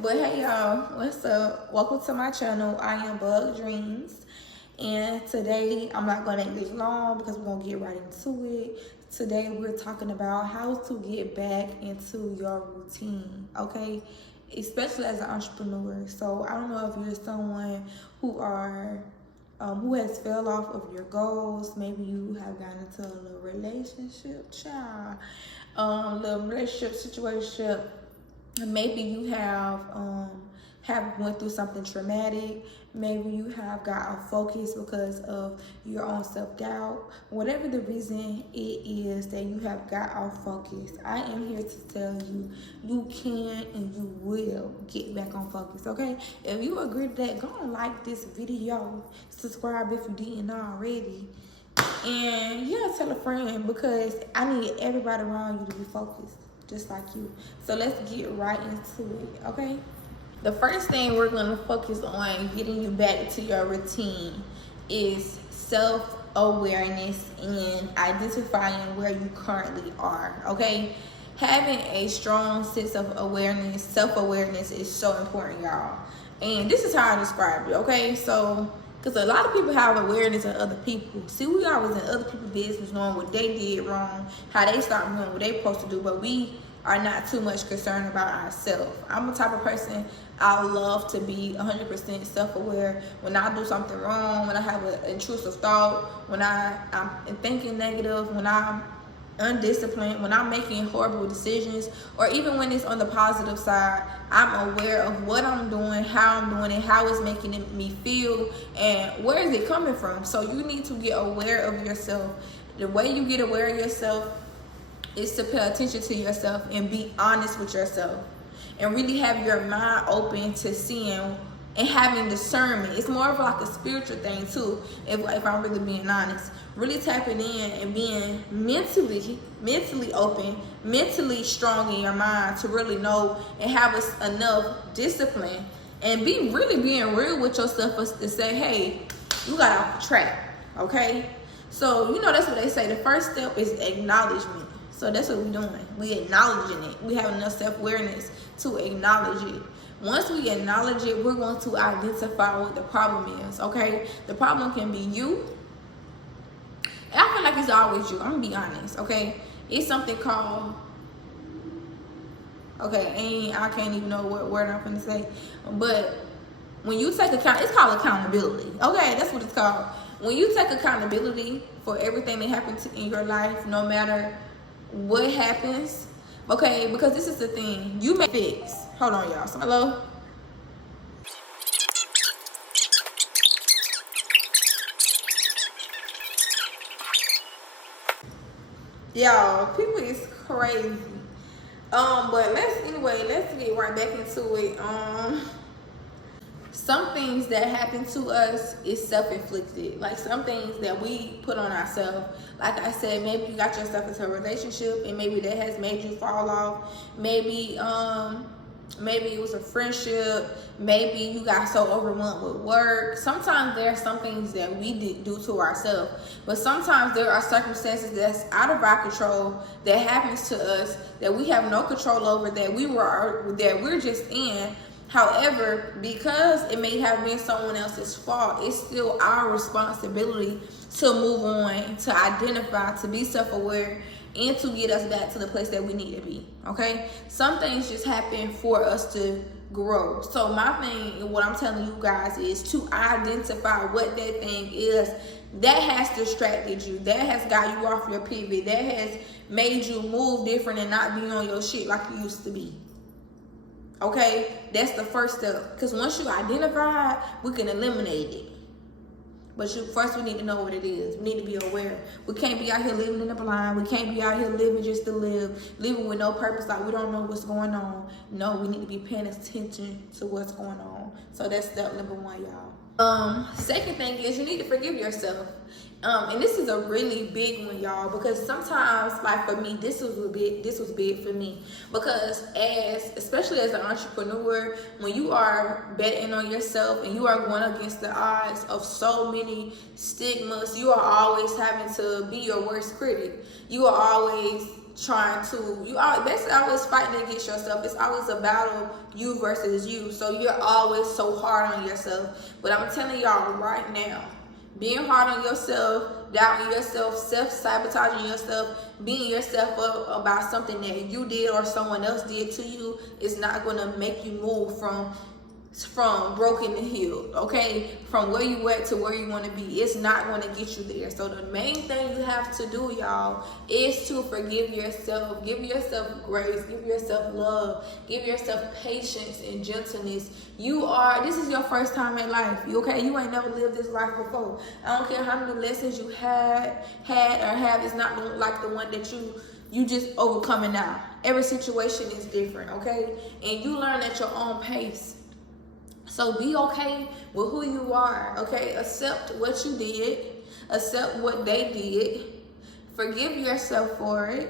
But hey y'all, what's up? Welcome to my channel. I am Bug Dreams, and today I'm not gonna make this long because we're gonna get right into it. Today we're talking about how to get back into your routine, okay? Especially as an entrepreneur. So I don't know if you're someone who has fell off of your goals. Maybe you have gotten into a little relationship, little relationship situation. Maybe you have went through something traumatic. Maybe you have got off focus because of your own self-doubt. Whatever the reason it is that you have got off focus, I am here to tell you, you can and you will get back on focus, okay? If you agree to that, go and like this video, subscribe if you didn't already, and yeah, tell a friend, because I need everybody around you to be focused just like you. So let's get right into it, okay? The first thing we're gonna focus on getting you back to your routine is self-awareness and identifying where you currently are, okay? Having a strong sense of awareness, self-awareness is so important, y'all. And this is how I describe it, okay? So, because a lot of people have awareness of other people. See, we always in other people's business, knowing what they did wrong, how they start doing what they supposed to do, but we are not too much concerned about ourselves. I'm the type of person, I love to be 100% self-aware. When I do something wrong, when I have an intrusive thought, when I'm thinking negative, when I'm undisciplined, when I'm making horrible decisions, or even when it's on the positive side, I'm aware of what I'm doing, how I'm doing it, how it's making me feel, and where is it coming from. So you need to get aware of yourself. The way you get aware of yourself is to pay attention to yourself and be honest with yourself, and really have your mind open to seeing and having discernment. It's more of like a spiritual thing too, if I'm really being honest. Really tapping in and being mentally open, mentally strong in your mind to really know and have enough discipline and really being real with yourself to say, hey, you got off the track, okay? So, that's what they say. The first step is acknowledgement. So that's what we're doing. We acknowledging it. We have enough self-awareness to acknowledge it. Once we acknowledge it, we're going to identify what the problem is, okay? The problem can be you. And I feel like it's always you. I'm going to be honest, okay? It's something called, I can't even know what word I'm going to say. But when you take account, it's called accountability, okay? That's what it's called. When you take accountability for everything that happens in your life, no matter what happens, okay? Because this is the thing. You may fix. Hold on, y'all. Hello? Y'all, people is crazy. But let's get right back into it. Some things that happen to us is self-inflicted. Like some things that we put on ourselves. Like I said, maybe you got yourself into a relationship and maybe that has made you fall off. Maybe it was a friendship. Maybe you got so overwhelmed with work. Sometimes there are some things that we do to ourselves, but sometimes there are circumstances that's out of our control that happens to us that we have no control over, that we're just in. However, because it may have been someone else's fault, it's still our responsibility to move on, to identify, to be self-aware, and to get us back to the place that we need to be, okay? Some things just happen for us to grow. So my thing, what I'm telling you guys, is to identify what that thing is that has distracted you, that has got you off your pivot, that has made you move different and not be on your shit like you used to be. Okay, that's the first step. Because once you identify it, we can eliminate it. But first we need to know what it is. We need to be aware. We can't be out here living in the blind. We can't be out here living just to live, living with no purpose, like we don't know what's going on. No, we need to be paying attention to what's going on. So that's step number one, y'all. Second thing is you need to forgive yourself. And this is a really big one, y'all, because sometimes, like for me, this was big for me, because especially as an entrepreneur, when you are betting on yourself and you are going against the odds of so many stigmas, you are always having to be your worst critic. You are always basically always fighting against yourself. It's always a battle, you versus you. So you're always so hard on yourself. But I'm telling y'all right now, being hard on yourself, doubting yourself, self-sabotaging yourself, beating yourself up about something that you did or someone else did to you is not going to make you move from broken and healed, okay? From where you at to where you want to be. It's not going to get you there. So the main thing you have to do, y'all, is to forgive yourself. Give yourself grace. Give yourself love. Give yourself patience and gentleness. This is your first time in life, okay? You ain't never lived this life before. I don't care how many lessons you had or have. It's not going to look like the one that you just overcoming now. Every situation is different, okay? And you learn at your own pace. So be okay with who you are, okay? Accept what you did. Accept what they did. Forgive yourself for it.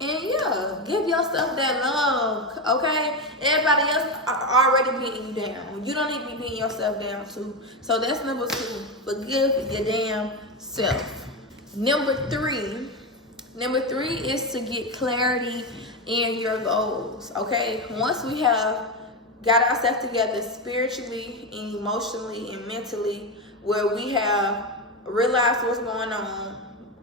And yeah, give yourself that love, okay? Everybody else are already beating you down. You don't need to be beating yourself down too. So that's number 2. Forgive your damn self. Number three is to get clarity in your goals, okay? Once we have got ourselves together spiritually and emotionally and mentally, where we have realized what's going on,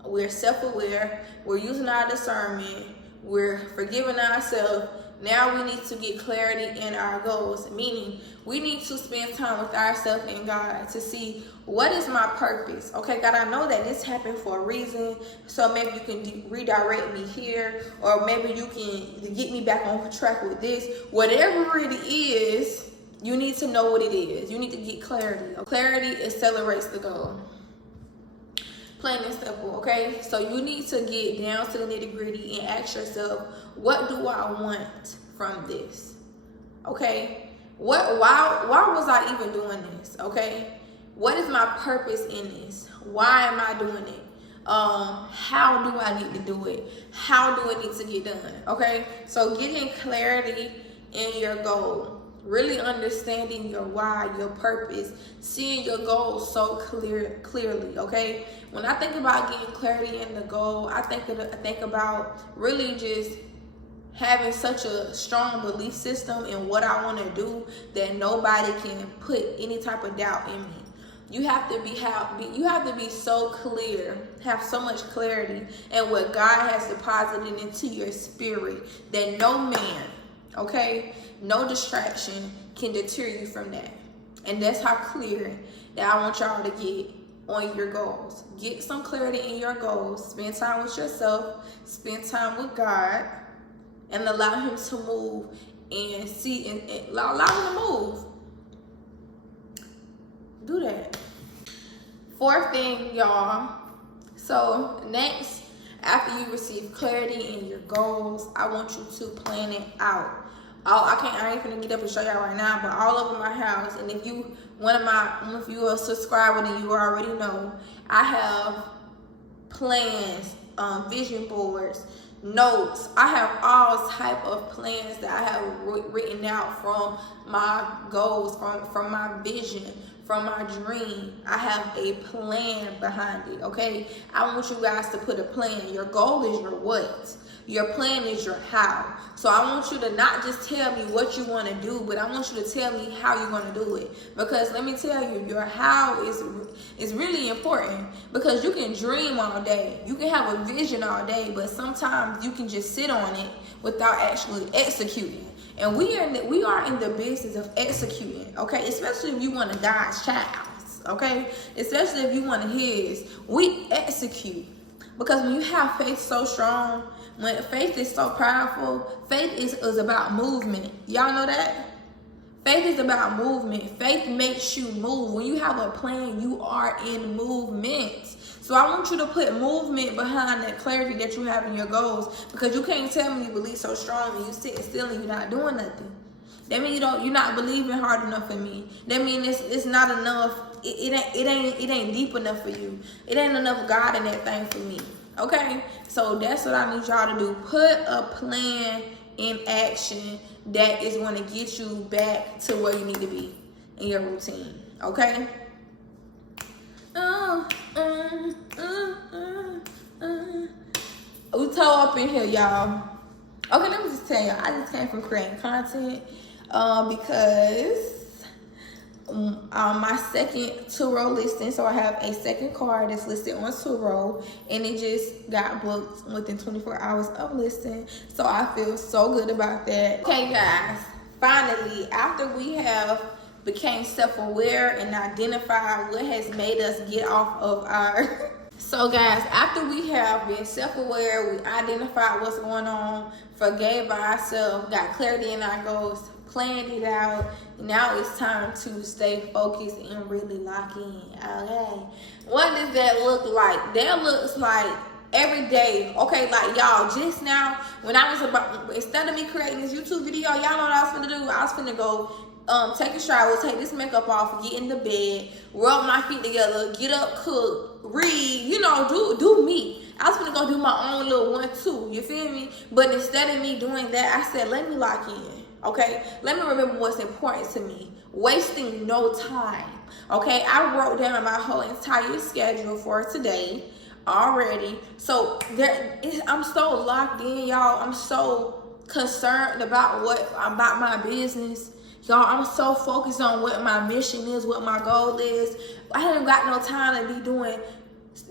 we're self-aware, we're using our discernment, we're forgiving ourselves. Now we need to get clarity in our goals, meaning we need to spend time with ourselves and God to see, what is my purpose? Okay, God, I know that this happened for a reason, so maybe you can redirect me here, or maybe you can get me back on track with this. Whatever it is, you need to know what it is. You need to get clarity. Clarity accelerates the goal. Plain and simple, okay? So you need to get down to the nitty-gritty and ask yourself, what do I want from this? Okay? Why was I even doing this? Okay? What is my purpose in this? Why am I doing it? How do I need to do it? How do it need to get done? Okay? So getting clarity in your goal. Really understanding your why, your purpose, seeing your goals so clearly, okay? When I think about getting clarity in the goal, I think about really just having such a strong belief system in what I want to do that nobody can put any type of doubt in me. You have to be so clear, have so much clarity in what God has deposited into your spirit that no man, okay, no distraction can deter you from that. And that's how clear that I want y'all to get on your goals. Get some clarity in your goals. Spend time with yourself. Spend time with God. And allow him to move and see and allow him to move. Do that. 4th thing, y'all. So next, after you receive clarity in your goals, I want you to plan it out. I ain't gonna get up and show y'all right now, but all over my house, and if you are a subscriber, then you already know, I have plans, vision boards, notes. I have all type of plans that I have written out from my goals, from my vision, from my dream. I have a plan behind it, okay? I want you guys to put a plan. Your goal is your what. Your plan is your how. So I want you to not just tell me what you want to do, but I want you to tell me how you're going to do it. Because let me tell you, your how is really important. Because you can dream all day. You can have a vision all day, but sometimes you can just sit on it without actually executing. And we are in the business of executing, okay? Especially if you want to God's child, okay? Especially if you want his. We execute. Because when you have faith so strong, when faith is so powerful, faith is about movement. Y'all know that? Faith is about movement. Faith makes you move. When you have a plan, you are in movement. So I want you to put movement behind that clarity that you have in your goals, because you can't tell me you believe so strong and you sitting still and you're not doing nothing. That means you're not believing hard enough for me. That means it's not enough. It ain't deep enough for you. It ain't enough God in that thing for me. Okay? So that's what I need y'all to do. Put a plan in action that is going to get you back to where you need to be in your routine. Okay? We toe up in here, y'all. Okay, let me just tell y'all. I just came from creating content because my second Turo listing, so I have a second car that's listed on Turo, and it just got booked within 24 hours of listing. So I feel so good about that. Okay, guys. Finally, after we have became self-aware and identified what has made us get off of our so guys, after we have been self-aware, we identified what's going on, forgave ourselves, got clarity in our goals, planned it out, now it's time to stay focused and really lock in. Okay, what does that look like? That looks like every day. Okay, like y'all, just now when I was about, instead of me creating this YouTube video, y'all know what I was finna do? I was finna go take a shower, take this makeup off, get in the bed, rub my feet together, get up, cook, read, you know, do me. I was gonna go do my own little 1-2, you feel me? But instead of me doing that, I said, let me lock in, okay? Let me remember what's important to me. Wasting no time, okay? I wrote down my whole entire schedule for today already. So I'm so locked in, y'all. I'm so concerned about my business. Y'all, I'm so focused on what my mission is, what my goal is. I haven't got no time to be doing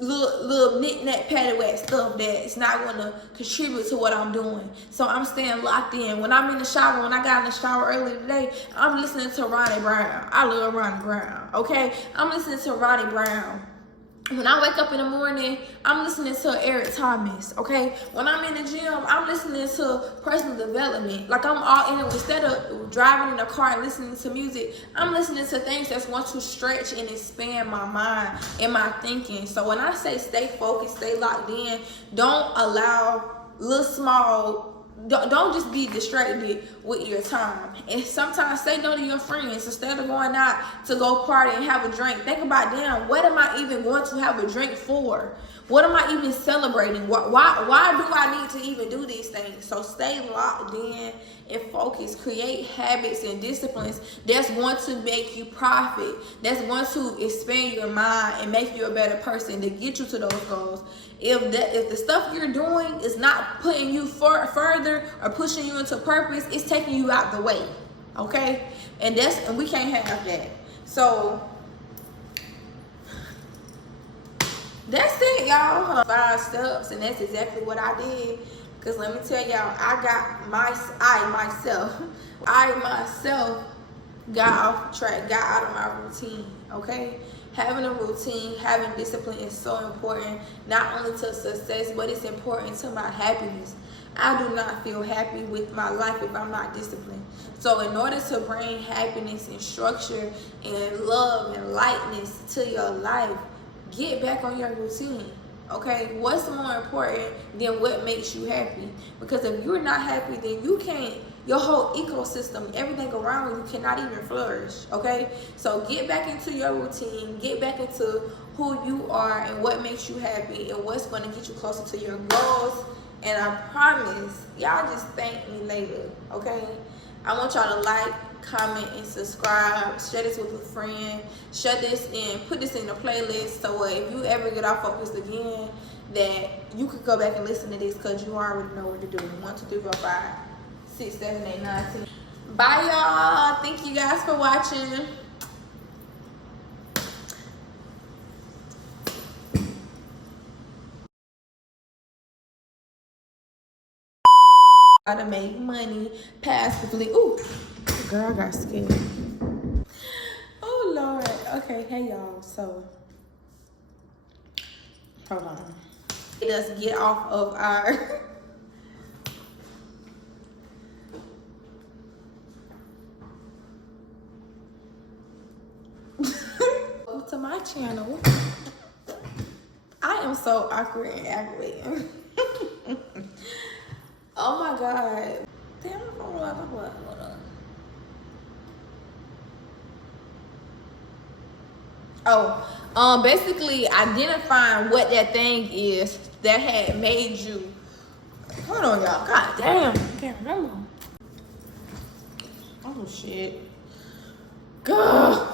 little knick-knack paddywhack stuff that's not going to contribute to what I'm doing. So I'm staying locked in. When I'm in the shower, when I got in the shower earlier today, I'm listening to Ronnie Brown. I love Ronnie Brown, okay? I'm listening to Ronnie Brown. When I wake up in the morning, I'm listening to Eric Thomas, okay? When I'm in the gym, I'm listening to personal development. Like I'm all in it. Instead of driving in the car and listening to music, I'm listening to things that's going to stretch and expand my mind and my thinking. So when I say stay focused, stay locked in, don't allow little small, don't just be distracted with your time. And sometimes say no to your friends. Instead of going out to go party and have a drink, think about, damn, what am I even going to have a drink for? What am I even celebrating? Why do I need to even do these things? So stay locked in and focus. Create habits and disciplines that's going to make you profit. That's going to expand your mind and make you a better person to get you to those goals. If the stuff you're doing is not putting you further or pushing you into purpose, it's taking you out the way. Okay? And we can't have that. So that's it, y'all. 5 steps, and that's exactly what I did. Cause let me tell y'all, I myself got off track, got out of my routine. Okay, having a routine, having discipline is so important, not only to success, but it's important to my happiness. I do not feel happy with my life if I'm not disciplined. So in order to bring happiness and structure and love and lightness to your life, get back on your routine. Okay, what's more important than what makes you happy? Because if you're not happy, then you can't, your whole ecosystem, everything around you cannot even flourish. Okay, so get back into your routine, get back into who you are and what makes you happy and what's going to get you closer to your goals. And I promise, y'all just thank me later. Okay, I want y'all to like, comment, and subscribe. Share this with a friend. Share this and put this in the playlist so if you ever get off focus again, that you could go back and listen to this because you already know what to do. 1, 2, 3, 4, 5, 6, 7, 8, 9, 10. Bye, y'all. Thank you guys for watching. How to make money passively. Ooh, girl, I got scared. Oh Lord. Okay, hey y'all. So hold on. Let us get off of our welcome to my channel. I am so awkward and aggravating. Oh my God. Damn, hold on. Basically identifying what that thing is that had made you. Hold on, y'all. God damn. I can't remember. Oh shit. God.